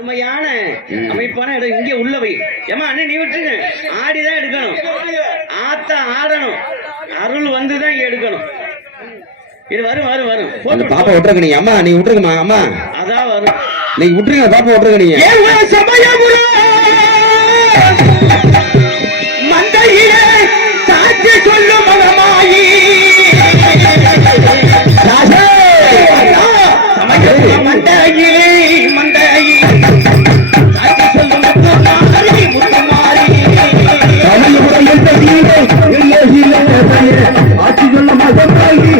உண்மையான அமைப்பான இடம் இங்கே உள்ள வை ஏமா அண்ணன் நீ விட்டுருங்க. ஆடிதான் எடுக்கணும். ஆத்தா ஆடணும். அருள் வந்து தான் இங்க எடுக்கணும். இது வரும் வரும் வரும். போட்டு பாப்பா விட்டுருங்க. நீங்க. அம்மா நீங்க விட்டுருங்கம்மா அம்மா. அதான் வரும். நீங்க விட்டுருங்க பாப்பா விட்டுருங்க மந்தையிலே ஆட்சி சொல்ல மகமாயி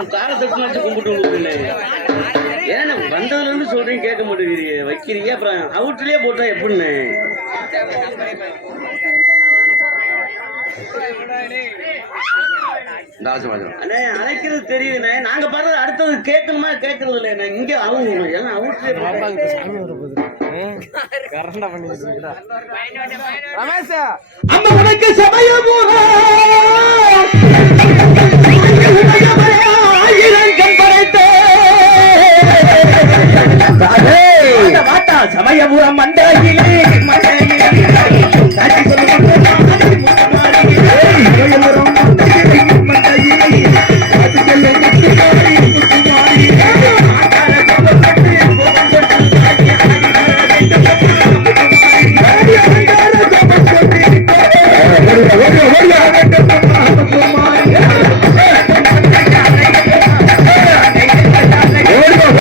வச்சு கும்பிட்டு உங்களுக்கு ஏன்னா வந்ததுல இருந்து சொல்றீங்க கேட்க மாட்டேங்கிறீங்க? வைக்கிறீங்க? அப்புறம் அவுட்லயே போட்டா எப்படின்னு? அண்ணே அழைக்கிறது தெரியுதுண்ணே. நாங்க பாடுறது அடுத்தது கேட்கணுமா? கேட்கறது இல்லைண்ணே இங்க அவங்க எல்லாம் அவுட்லயே போட்டாங்க. அம்மா உனக்கு சமயம் சமயபுரம் மண்டையிலே